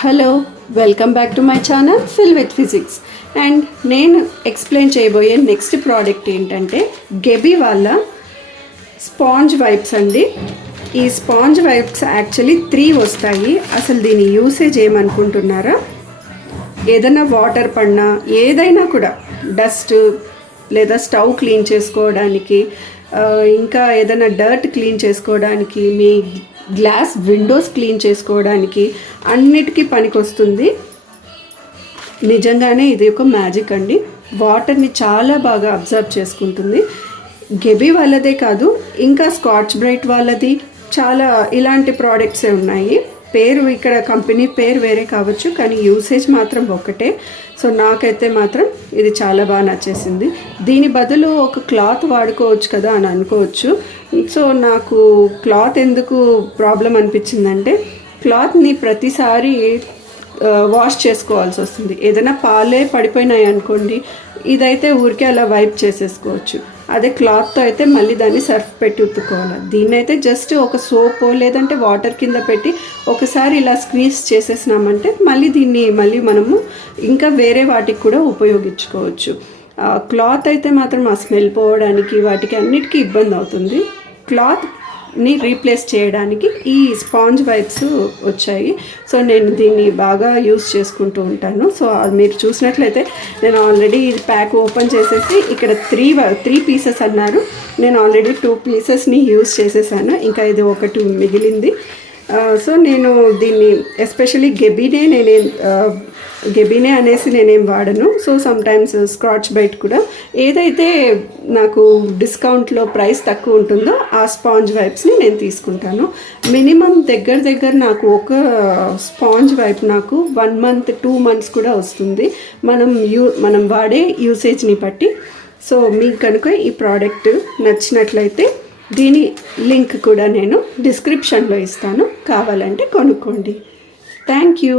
Hello, welcome back to my channel fill with physics. And నేను explain చేయబోయే next product ఏంటంటే గెబీ వాళ్ళ sponge wipes అండి. ఈ స్పాంజ్ వైప్స్ యాక్చువల్లీ 3 వస్తాయి. అసలు దీని యూసేజ్ ఏమనుకుంటున్నారా? ఏదైనా వాటర్ పడినా ఏదైనా కూడా డస్ట్ లేదా స్టవ్ క్లీన్ చేసుకోవడానికి, ఇంకా ఏదైనా డర్ట్ క్లీన్ చేసుకోవడానికి, మీ గ్లాస్ విండోస్ క్లీన్ చేసుకోవడానికి అన్నిటికీ పనికొస్తుంది. నిజంగానే ఇది ఒక మ్యాజిక్ అండి. వాటర్ని చాలా బాగా అబ్జర్వ్ చేసుకుంటుంది. గెబీ వాళ్ళదే కాదు, ఇంకా స్కాచ్ బ్రైట్ వాళ్ళది చాలా ఇలాంటి ప్రోడక్ట్సే ఉన్నాయి. పేరు ఇక్కడ కంపెనీ పేరు వేరే కావచ్చు, కానీ యూసేజ్ మాత్రం ఒకటే. సో నాకైతే మాత్రం ఇది చాలా బాగా నచ్చేసింది. దీని బదులు ఒక క్లాత్ వాడుకోవచ్చు కదా అని అనుకోవచ్చు. సో నాకు క్లాత్ ఎందుకు ప్రాబ్లం అనిపించిందంటే, క్లాత్ని ప్రతిసారి వాష్ చేసుకోవాల్సి వస్తుంది. ఏదైనా పాలే పడిపోయినాయి అనుకోండి, ఇదైతే ఊరికే అలా వైప్ చేసేసుకోవచ్చు. అదే క్లాత్తో అయితే మళ్ళీ దాన్ని సర్ఫ్ పెట్టి ఉత్తుకోవాలి. దీన్నైతే జస్ట్ ఒక సోపు లేదంటే వాటర్ కింద పెట్టి ఒకసారి ఇలా స్క్వీజ్ చేసేసినామంటే మళ్ళీ మనము ఇంకా వేరే వాటికి కూడా ఉపయోగించుకోవచ్చు. క్లాత్ అయితే మాత్రం ఆ స్మెల్ పోవడానికి వాటికి అన్నిటికీ ఇబ్బంది అవుతుంది. క్లాత్ని రీప్లేస్ చేయడానికి ఈ స్పాంజ్ వైప్స్ వచ్చాయి. సో నేను దీన్ని బాగా యూస్ చేసుకుంటూ ఉంటాను. సో మీరు చూసినట్లయితే నేను ఆల్రెడీ ఇది ప్యాక్ ఓపెన్ చేసేసి ఇక్కడ 3 పీసెస్ అన్నారు. నేను ఆల్రెడీ 2 పీసెస్ని యూస్ చేసేసాను. ఇంకా ఇది ఒకటి మిగిలింది. సో నేను దీన్ని ఎస్పెషలీ గెబీనే అనేసి నేనేం వాడను. సో సమ్టైమ్స్ స్కాచ్ బ్రైట్ కూడా ఏదైతే నాకు డిస్కౌంట్లో ప్రైస్ తక్కువ ఉంటుందో ఆ స్పాంజ్ వైప్స్ని నేను తీసుకుంటాను. మినిమం దగ్గర నాకు ఒక స్పాంజ్ వైప్ నాకు 1 మంత్ 2 మంత్స్ కూడా వస్తుంది, మనం వాడే యూసేజ్ని బట్టి. సో మీకు కనుక ఈ ప్రోడక్ట్ నచ్చినట్లయితే దీని లింక్ కూడా నేను డిస్క్రిప్షన్లో ఇస్తాను, కావాలంటే కొనుక్కోండి. Thank you.